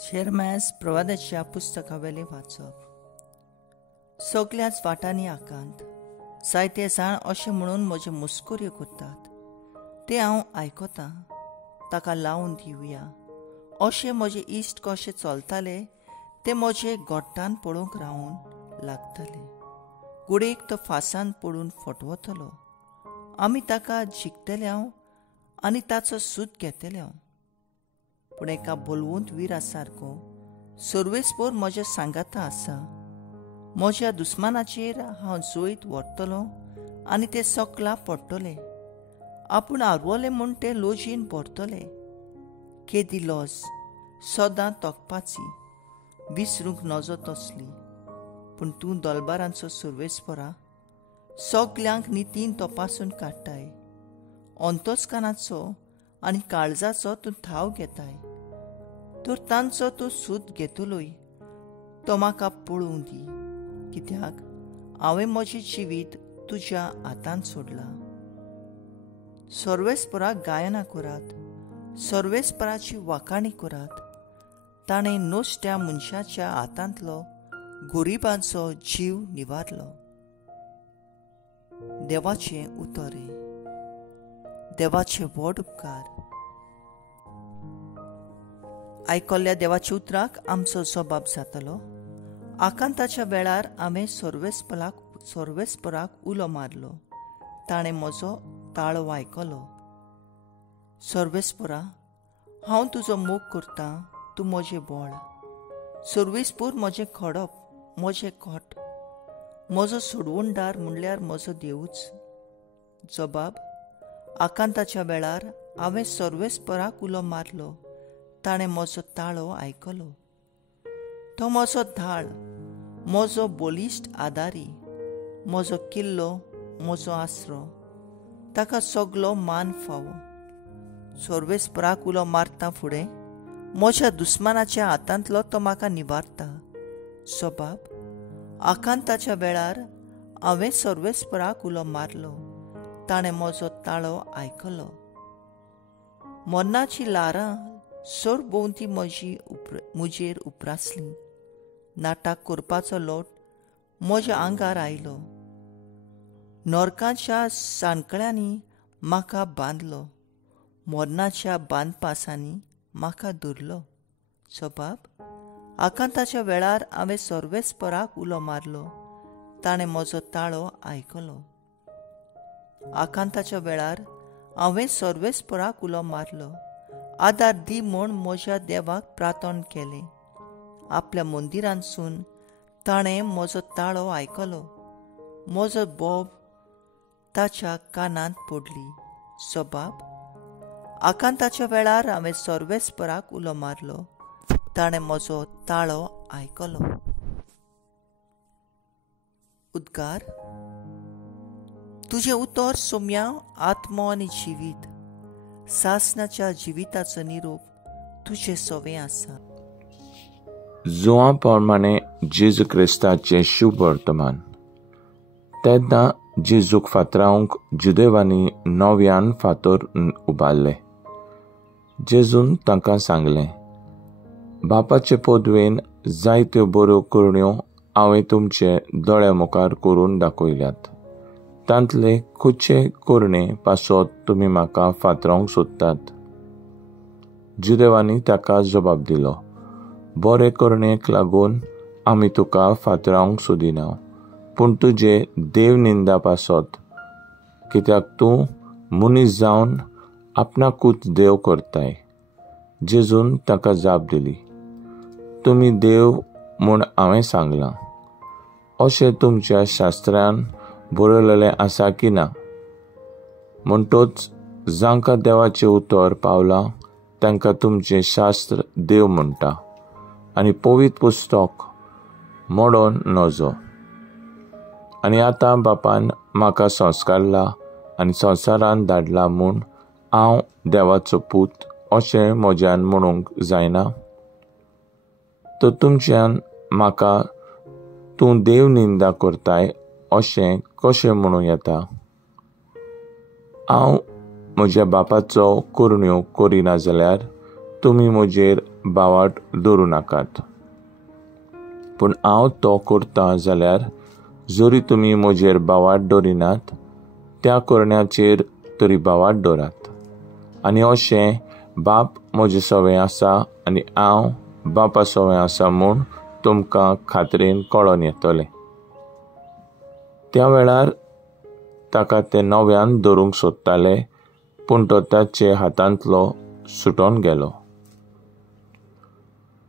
शेरमास प्रवादाच्या पुस्तकावेले वाचप. सगळ्याच वाटांनी आकांत जायते जाण अशें म्हणून म्हजे मुस्कुऱ्यो करतात ते हांव आयकतां. ताका लावन दिवया अशें म्हजे इश्ट कशें चलताले ते म्हजे गोट्टान पळोवंक रावून लागतले. कुडीक तो फासान पडून फटवतलो. आमी ताका जिखतले आनी ताचो सूत घेतले. पूण एका बोलवंत विरा सारको सर्वेस्पोर म्हज्या सांगाता आसा. म्हज्या दुस्मानाचेर हांव जोईत व्हरतलों आनी ते सकला पडटले. आपूण आरवले म्हूण ते लोजयेन भरतले. केदी लॉज सदां तोकपाची विसरूंक नजो तसली. पूण तूं दोलबारांचो सर्वेस्परा सगल्यांक नितीन तपासून काडटाय. अंतस्कानाचो आनी काळजाचो तूं ठाव घेताय. तर तांचो तूं सूत घेतलोय. तो म्हाका पळोवंक दी, कित्याक हांवें म्हजें जिवीत तुज्या हातांत सोडलां. सर्वेस्पराक गायनां करात, सर्वेस्पराची वाखाणी करात. ताणें नोश्ट्या मनशाच्या हातांतलो गोरिबांचो जीव निवारलो. देवाचें उतरे. देवाचे व्हड उपकार. आयकल्ल्या देवाच्या उतराक आमचो जबाब जातलो. आकांताच्या वेळार हांवें सर्वेस्पराक उलो मारलो. ताणें म्हजो ताळो आयकलो. सर्वेस्परा, हांव तुजो मोग करतां. तूं म्हजें बळ. सर्वेस्पूर म्हजें खडप, म्हजें खोट. म्हजो सोडवणदार म्हणल्यार म्हजो देवूच. जबाब. आकांताच्या वेळार हांवें सर्वेस्पराक उलो मारलो. ताणें म्हजो ताळो आयकलो. तो म्हजो ढाळ, म्हजो बलिश्ट आदारी, म्हजो किल्लो, म्हजो आसरो. ताका सगलो मान फावो. सर्वेस्पराक उलो मारता फुडें म्हज्या दुस्मानाच्या हातांतलो तो म्हाका निवारता. जबाब. आकांताच्या वेळार हांवें सर्वेस्पराक उलो मारलो. ताणें म्हजो ताळो आयकलो. मरणाची लारां सर भोंवती म्हजेर उपरासली. नाटक करपाचो लोट म्हज्या आंगार आयलो. नरकाच्या सांकळ्यांनी म्हाका बांदलो. मरणाच्या बांदपासांनी म्हाका धरलो. जबाब. आकांताच्या वेळार हांवें सर्वेस्पराक उलो मारलो. ताणें म्हजो ताळो आयकलो. आकांताच्या वेळार हांवें सर्वेस्पराक उलो मारलो. आदार दी म्हूण म्हज्या देवाक प्रार्थना केलें. आपल्या मंदिरांतसून ताणें म्हजो ताळो आयकलो. म्हजो बोब ताच्या कानांत पडली. जबाब. आकांताच्या वेळार हांवें सर्वेस्पराक उलो मारलो. ताणें म्हजो ताळो आयकलो. उद्गार. तुजें उतर सोम्या आत्मो आनी जिवीत. सासनाच्या जिविताचो निरोप तुजे सवे आसा. जुआ प्रमाणे जेजू क्रिस्ताचें शुभ वर्तमान. तेन्ना जेजूक फातरावंक जुदेवांनी नव्यान फातर उबारले. जेजून तांकां सांगलें, बापाचे पदवेन जायत्यो बऱ्यो करण्यो हांवें तुमचे दोळ्या मुखार करून दाखयल्यात. तांतले खंयचे करणे पासत तुमी म्हाका फातरावंक सोदतात? जुदेवांनी ताका जबाब दिलो, बरे करण्याक लागून आमी तुका फातरावंक सोदिना, पूण तुजे देवनिंदा पासत, कित्याक तूं मनीस जावन आपणाकूच देव करताय. जेजून ताका जाप दिली, तुमी देव म्हूण हांवें सांगलां. अशें तुमच्या शास्त्रांत बरयलेलें आसा की ना? म्हणटोच जांकां देवाचें उतर पावलां तांकां तुमचें शास्त्र देव म्हणटा आनी पवित्र पुस्तक मोडोन नजो. आनी आतां बापान म्हाका संस्कारला आनी संवसारांत धाडला म्हूण हांव देवाचो पूत अशें म्हज्यान म्हणूंक जायना? तर तुमच्यान म्हाका तूं देव निंदा करताय अशें कशें म्हणूं येता? हांव म्हज्या बापाचो करण्यो करिना जाल्यार तुमी म्हजेर बावाट दवरूं नाकात. पूण हांव तो करतां जाल्यार जरी तुमी म्हजेर बावाट दवरिनात, त्या करण्याचेर तरी बावाट दवरात. आनी अशें बाप म्हजे सवें आसा आनी हांव बापा सवें आसा म्हूण तुमकां खात्रेन कळोन येतलें. त्या वेळार ताका ते नव्यान धरूंक सोदताले, पूण तो ताचे हातांतलो सुटोन गेलो.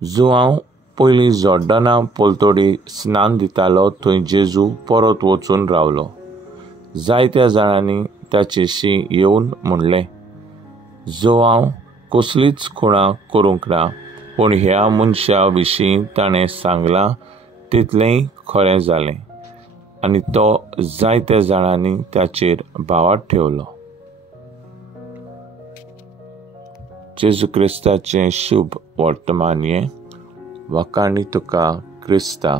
जो हांव पयलीं जोर्डाना पोलतोडी स्नान दितालो थंय जेजू परत वचून रावलो. जायत्या जाणांनी ताचेशी येवन म्हणलें, जो हांव कसलीच खुणां करूंक ना, पूण ह्या मनशा विशीं ताणें सांगलां तितलेंय खरें जालें. आनी तो जायत्या जाणांनी ताचेर बावाट ठेवलो. जेजू क्रिस्ताचें शुभ वर्तमान हें. वखाणी तुका क्रिस्ता.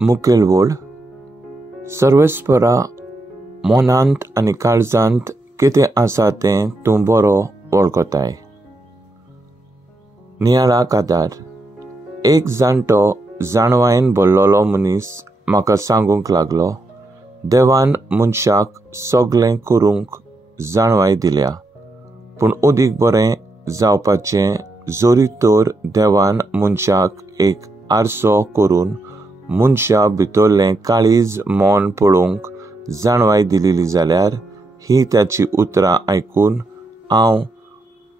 मुखेल वड. सर्वेस्परा मनांत आनी काळजांत कितें आसा तें तूं बरो वळखताय. नियाळाक आदार. एक जाणटो जाणवायेन भरलोलो मनीस म्हाका सांगूंक लागलो, देवान मनशाक सगळें करूंक जाणवाय दिल्या, पूण अदीक बरें जावपाचें जरी तर देवान मनशाक एक आरसो करून मनशा भितरलें काळीज मन पळोवंक जाणवाय दिलेली जाल्यार ही ताची उतरां आयकून हांव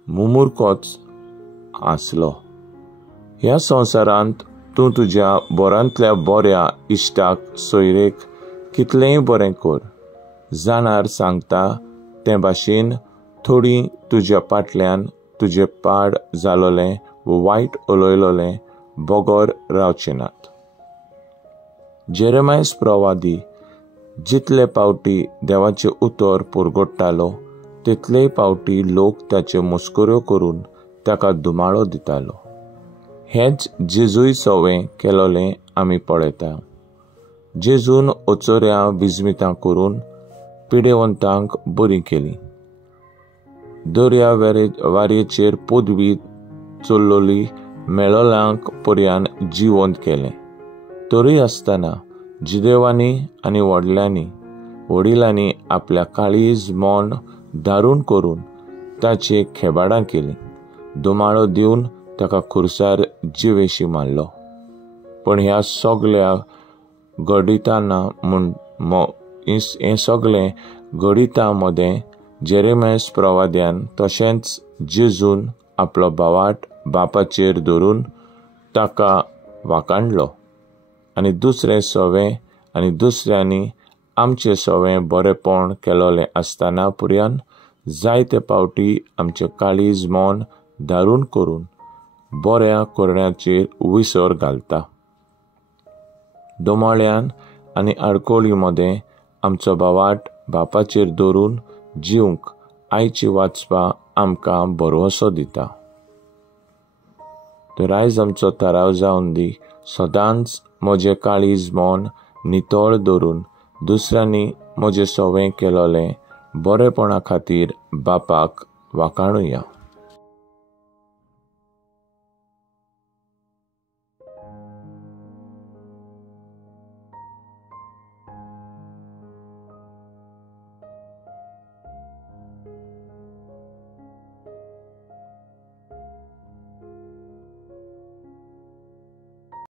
मुमुरखोच आसलो. ह्या संवसारांत तूं तुज्या बऱ्यांतल्या बऱ्या इश्टाक सोयरेक कितलेंय बरें कर. जाणार सांगता ते भाशेन थोडीं तुज्या फाटल्यान तुजें पाड जालोलें व वायट उलयलोलें बोगोर रावचें नात. जेरेमायस प्रवादी जितले पावटी देवाचें उतर पुरगोडटालो तितलेय पावटी लोक ताच्यो मस्कऱ्यो करून ताका दुमाळो दितालो. हेंच जेजूय सवें केलोलें आमी पळयता. जेजून ओचोऱ्यां विजमितां करून पिडेवंतांक बरीं केलीं. दर्या वारेचेर पदवी चल्लोली मेळोल्यांक पर्यान जिवंत केलें. तरी आसतना जिदेवांनी आनी वडिलांनी आपल्या काळीज मन दारून करून ताची खेबाडां केलीं. दुमाळो दिवन ताका खुर्सार जिवेशी मारलो. पण ह्या सगळ्या घडिताना हें सगळें घडिता मदें जेरेमायस प्रवाद्यान तशेंच जेजून आपलो बावाट बापाचेर धरून ताका वाखाणलो. आनी दुसरें सवें आनी दुसऱ्यांनी आमचें सवें बरेंपण केलोलें आसतना पुर्यान जायते पावटी आमचें काळीज मन दारून करून बऱ्या करण्याचेर विसर घालता. दोमाळ्यान आनी आडकोळी मदें आमचो बावाट बापाचेर धरून जिवंक आयची वाचपा आमकां भरवसो दिता. तर आयज आमचो थाराव जावन दी, सदांच म्हजें काळीज मन नितळ धरून दुसऱ्यांनी म्हजें सवें केलोलें बरेपणा खातीर बापाक वाखाणुया.